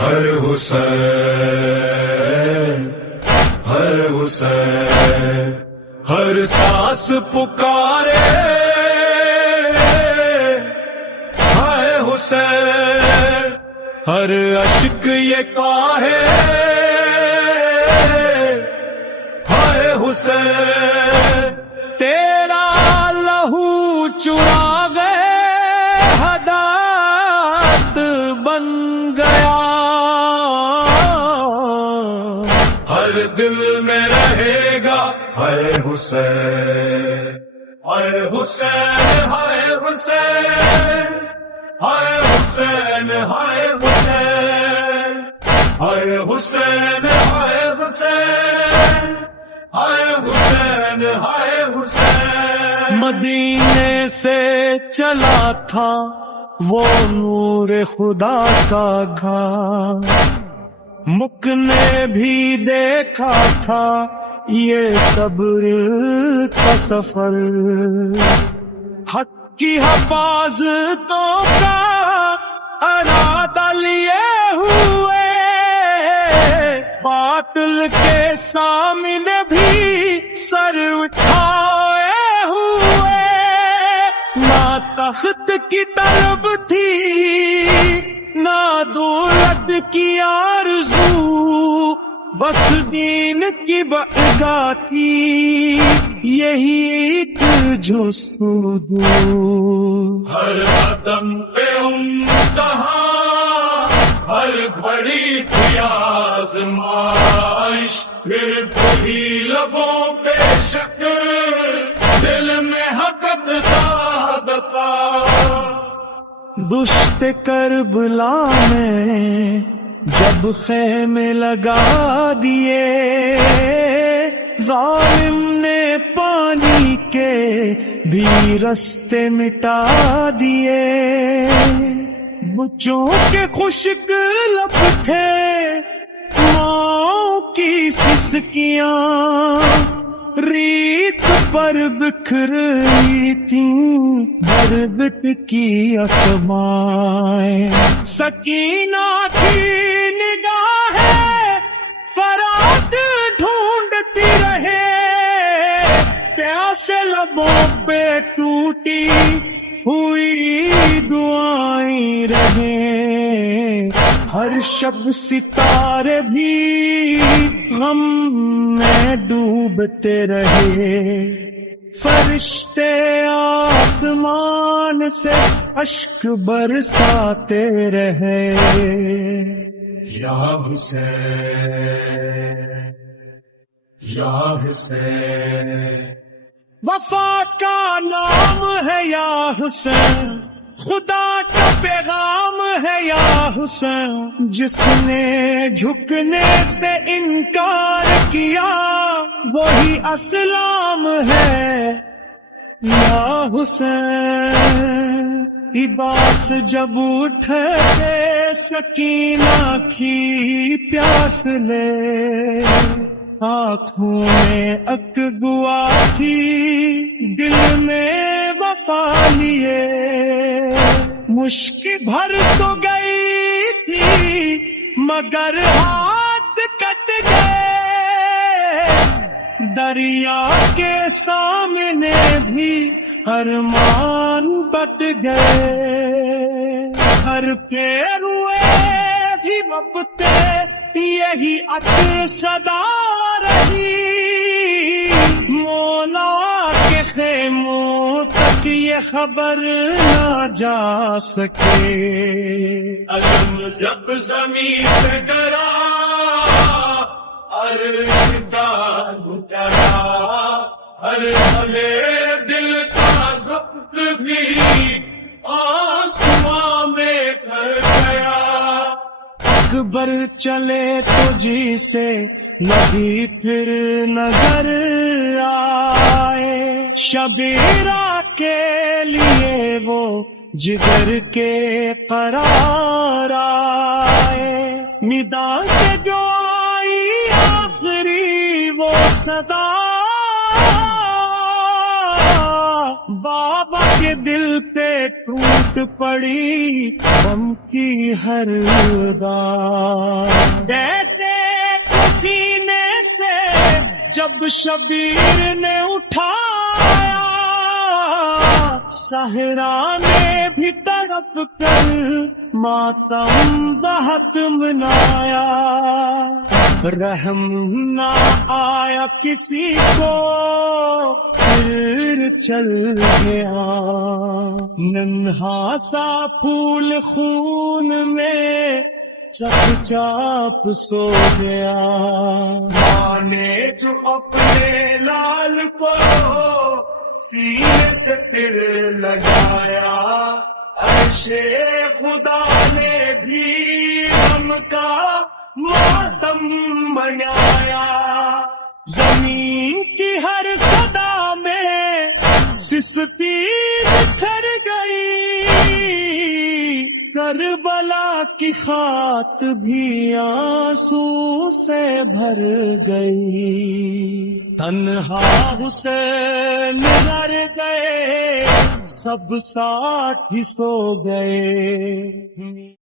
ہر حسین ہر حسین ہر سانس پکارے ہائے حسین ہر اشک یہ کاہے ہائے حسین تیرا لہو چرا گئے ہدایت بن گیا ہر دل میں رہے گا ہائے حسین ہائے حسین ہائے حسین ہائے حسین ہائے حسین ہائے حسین ہائے حسین ہائے حسین ہائے حسین مدینے سے چلا تھا وہ نور خدا کا گھر مک نے بھی دیکھا تھا یہ صبر کا سفر حق کی حفاظتوں کا ارادہ لیے ہوئے باطل کے سامنے بھی سر اٹھائے ہوئے نہ تخت کی طلب تھی نہ دولت کی آرزو بس دین کی بقا تھی یہی ایک جستجو ہر قدم پہ امتحان ہر گھڑی کی آزمائش پھر وہی لبوں پہ شک دل میں حقت دادا دشت کربلا میں جب خیمے لگا دیے ظالم نے پانی کے بھی رستے مٹا دیے بچوں کے خشک لب تھے ماں کی سسکیاں ریت پر بکھری تھیں بربٹ کی اسمائیں سکینہ کی نگاہیں فرات ڈھونڈتی رہے پیاسے لبوں پہ ٹوٹی ہوئی دعائیں رہے ہر شب ستارے بھی غم میں ڈوبتے رہے فرشتے آسمان سے اشک برساتے رہے یا حسین یا حسین وفا کا نام ہے یا حسین خدا کا پیغام ہے یا حسین جس نے جھکنے سے انکار کیا وہی اسلام ہے یا حسین عباس جب اٹھے سکینہ کی پیاس لے آنکھوں میں اکگوا تھی دل میں وفا لیے مشک بھر تو گئی تھی مگر ہاتھ کٹ گئے دریا کے سامنے بھی ارمان بٹ گئے ہر پیروے بھی بپتے یہی عطر صدا رہی مولا کے خیموں تک یہ خبر نہ جا سکے علم جب زمین پہ گرا عرش کا گھٹا ہر بھلے دل کا ضبط بھی آسمان میں ٹھہر گیا اکبر چلے تو جی سے نبی پھر نظر آئے شبیرہ کے لیے وہ جگر کے قرار آئے ندا سے جو آئی آخری وہ صدا بابا کے دل پہ ٹوٹ پڑی غم کی ہر دار، کہتے سینے سے جب شبیر نے اٹھایا، صحرا نے بھی تڑپ کر ماتم بہت منایا، رحم نہ آیا کسی کو پھر چل گیا، ننھا سا پھول خون میں چپ چاپ سو گیا، ماں نے جو اپنے لال کو سینے سے پھر لگایا، عرش خدا نے بھی غم کا ماتم منایا، زمین کی ہر صدا میں سستی بکھر گئی، کربلا کی خاک بھی آنسو سے بھر گئی، تنہا حسین مر گئے، سب ساتھ ہی سو گئے۔